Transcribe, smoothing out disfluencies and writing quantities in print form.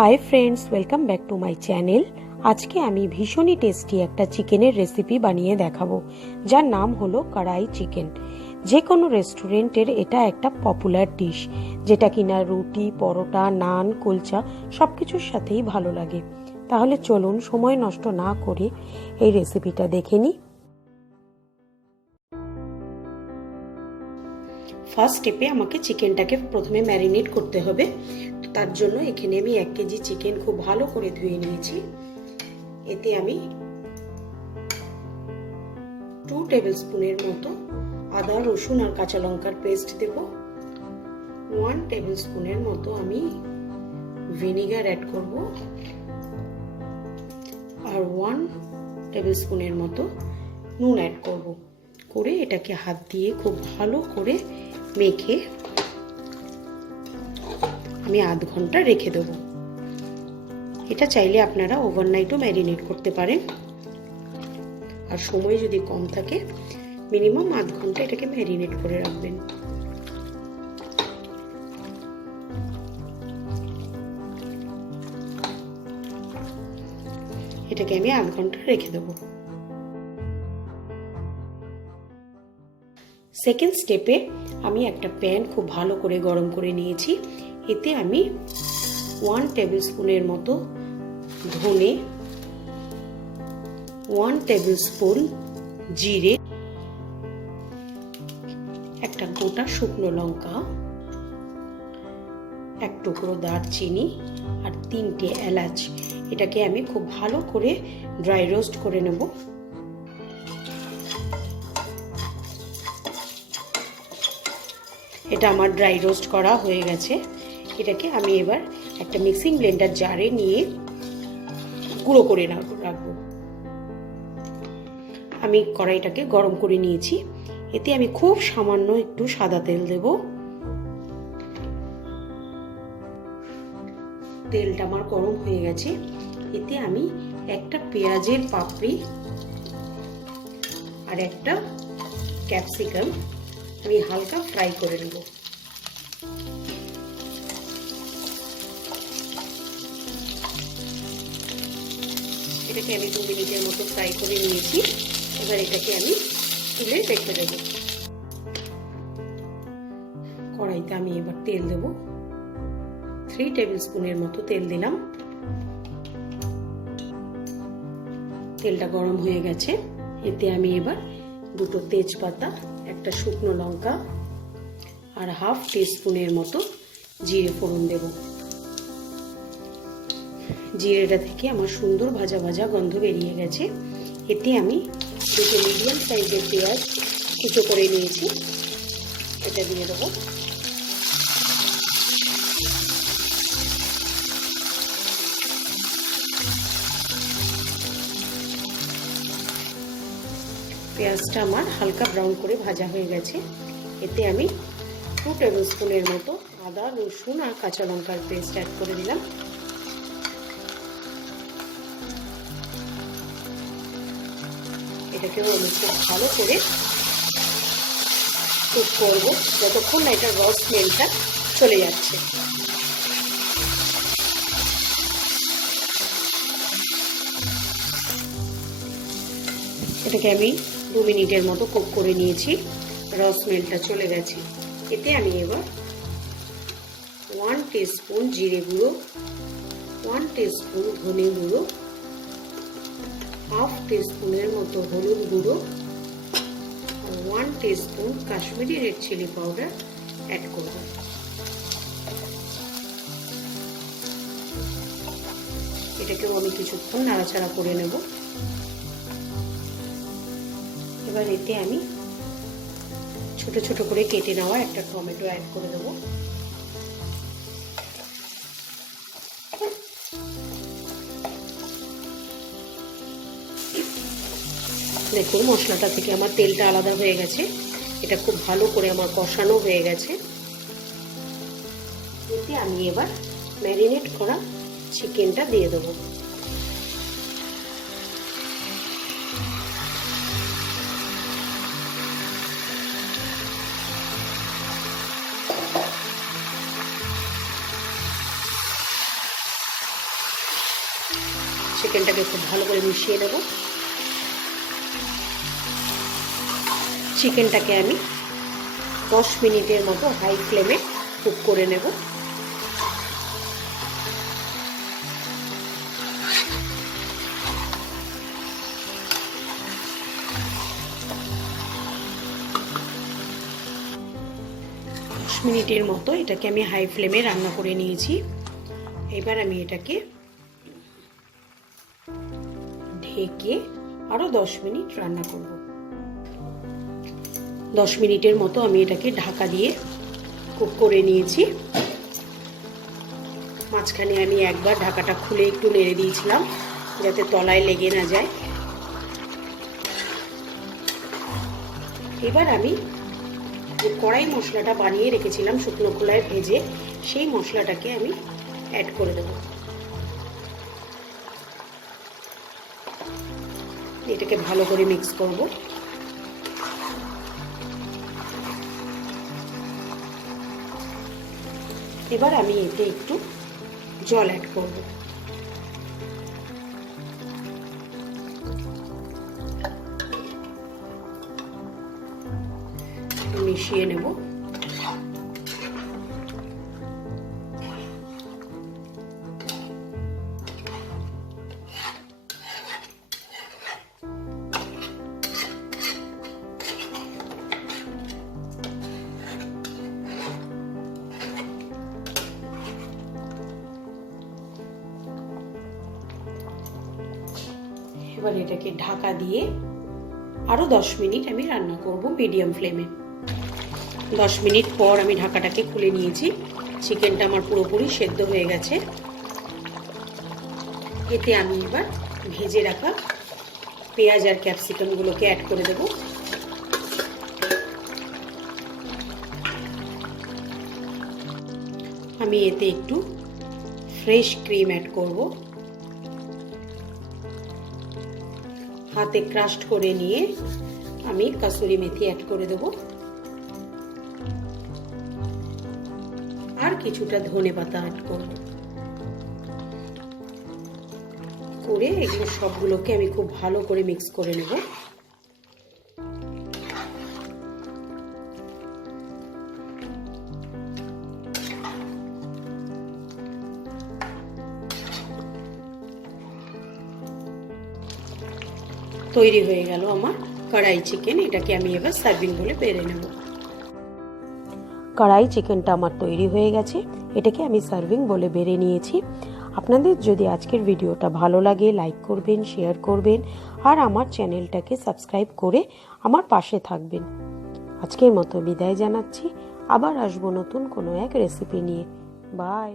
Hi friends, welcome back to my channel. আজকে আমি ভীষণই টেস্টি একটা চিকেনের রেসিপি বানিয়ে দেখাবো, যার নাম হলো কড়াই চিকেন। যে কোনো রেস্টুরেন্টের এটা একটা পপুলার ডিশ, যেটা কিনা রুটি, পরোটা, নান, কুলচা সবকিছুর সাথেই ভালো লাগে। তাহলে চলুন সময় নষ্ট না করে এই রেসিপিটা দেখে নিই। ফার্স্ট স্টেপে আমাকে চিকেনটাকে প্রথমে ম্যারিনেট করতে হবে। তো তার জন্য এখানে আমি 1 কেজি চিকেন খুব ভালো করে ধুয়ে নিয়েছি। এতে আমি 2 টেবিল স্পুনের মতো আদা, রসুন আর কাঁচা লঙ্কার পেস্ট দেব। 1 টেবিল স্পুনের মতো আমি ভিনেগার অ্যাড করব আর 1 টেবিল স্পুনের মতো নুন অ্যাড করব। করে এটাকে হাত দিয়ে খুব ভালো করে মেখে আমি আধ ঘন্টা রেখে দেবো। এটা চাইলে আপনারা ওভারনাইটও ম্যারিনেট করতে পারেন, আর সময় যদি কম থাকে মিনিমাম আধ ঘন্টা এটাকে ম্যারিনেট করে রাখবেন। এটাকে আমি আধ ঘন্টা রেখে দেবো। সেকেন্ড স্টেপে আমি একটা প্যান খুব ভালো করে গরম করে নিয়েছি। এতে আমি 1 টেবিল স্পুনের মতো ধনে, 1 টেবিল স্পুন জিরে, একটা গোটা শুকনো লঙ্কা, 1 টুকরো দারচিনি আর 3টে এলাচ, এটাকে আমি খুব ভালো করে ড্রাই রোস্ট করে নেব। এটা আমার ড্রাই রোস্ট করা হয়ে গেছে। এটাকে আমি এবার একটা মিক্সিং ব্লেন্ডার জারে নিয়ে গুঁড়ো করে রাখবো। আমি কড়াইটাকে গরম করে নিয়েছি। এতে আমি খুব সামান্য একটু সাদা তেল দেব। তেলটা আমার গরম হয়ে গেছে। এতে আমি একটা পেঁয়াজের পাপড়ি আর একটা ক্যাপসিকাম আমি হালকা ফ্রাই করে নেব। এটাকে আমি 2 মিনিটের মতো ফ্রাই করে নিয়েছি। এবার এটাকে আমি তুলে রেখে দেব। কড়াইতে আমি এবার তেল দেব। 3 টেবিল স্পুনের মতো তেল দিলাম। তেলটা গরম হয়ে গেছে। এতে আমি এবার 2টো তেজপাতা, একটা শুকনো লঙ্কা আর হাফ টিস্পুনের মতো জিরে ফোড়ন দেব। জিরেটা থেকে আমার সুন্দর ভাজা ভাজা গন্ধ বেরিয়ে গেছে। এতে আমি 2টো মিডিয়াম সাইজের পেঁয়াজ কুচো করে নিয়েছি, এটা দিয়ে দেবো। পেঁয়াজটা আমার হালকা ব্রাউন করে ভাজা হয়ে গেছে। এতে আমি 2 টেবিল স্পুনের মতো আদা, রসুন আর কাঁচা লঙ্কার পেস্ট অ্যাড করে দিলাম। এটাকেও আমি খুব ভালো করে কুক করব যতক্ষণ না এটার র স্মেলটা চলে যাচ্ছে। এটাকে আমি 2 মিনিটের মতো কুক করে নিয়েছি। র স্মেলটা চলে গেছে। এতে আমি এবার 1 টিস্পুন জিরে গুঁড়ো, 1 টিস্পুন ধনে গুঁড়ো, হাফ টিস্পুনের মতো হলুদ গুঁড়ো আর 1 teaspoon Kashmiri red chilli powder add করব। এটাকেও আমি কিছুক্ষণ নাড়াচাড়া করে নেব। এবার এতে আমি ছোট ছোট করে কেটে নেওয়া একটা টমেটো অ্যাড করে দেব। দেখুন মশলাটা থেকে আমার তেলটা আলাদা হয়ে গেছে। এটা খুব ভালো করে আমার কষানো হয়ে গেছে। এতে আমি এবার ম্যারিনেট করা চিকেনটা দিয়ে দেবো। চিকেনটাকে খুব ভালো করে মিশিয়ে নেব। চিকেনটাকে আমি 10 মিনিটের মতো হাই ফ্লেমে কুক করে নেব। মিনিটের মতো এটাকে আমি হাই ফ্লেমে রান্না করে নিয়েছি। এবার আমি এটাকে ঢেকে আরো 10 মিনিট রান্না করব। 10 মিনিটের মতো আমি এটাকে ঢাকা দিয়ে কুক করে নিয়েছি। মাঝখানে আমি একবার ঢাকাটা খুলে একটু নেড়ে দিয়েছিলাম যাতে তলায় লেগে না যায়। এবার আমি যে কড়াই মশলাটা বানিয়ে রেখেছিলাম শুকনো খোলায় ভেজে, সেই মশলাটাকে আমি অ্যাড করে দেব। এটাকে ভালো করে মিক্স করব। এবার আমি এতে একটু জল অ্যাড করব। মিশিয়ে নেব। এবার এটাকে ঢাকা দিয়ে আরো 10 মিনিট আমি রান্না করব মিডিয়াম ফ্লেমে। 10 মিনিট পর আমি ঢাকাটাকে খুলে নিয়েছি। চিকেনটা আমার পুরোপুরি সেদ্ধ হয়ে গেছে। এতে আমি এবার ভেজে রাখা পেঁয়াজ আর ক্যাপসিকামগুলোকে অ্যাড করে দেব। আমি এতে একটু ফ্রেশ ক্রিম অ্যাড করব। হাতে ক্রাশড করে নিয়ে আমি কাসুরি মেথি অ্যাড করে দেব আর কিছুটা ধনেপাতা অ্যাড করব। করে এগুলো সবগুলোকে আমি খুব ভালো করে মিক্স করে নেব। তৈরি হয়ে গেল আমার কড়াই চিকেন। এটাকে আমি এবার সার্ভিং বলে বেড়ে নেব। কড়াই চিকেনটা আমার তৈরি হয়ে গেছে। এটাকে আমি সার্ভিং বলে বেড়ে নিয়েছি। আপনাদের যদি আজকের ভিডিওটা ভালো লাগে লাইক করবেন, শেয়ার করবেন আর আমার চ্যানেলটাকে সাবস্ক্রাইব করে আমার পাশে থাকবেন। আজকের মতো বিদায় জানাচ্ছি। আবার আসবো নতুন কোনো এক রেসিপি নিয়ে। বাই।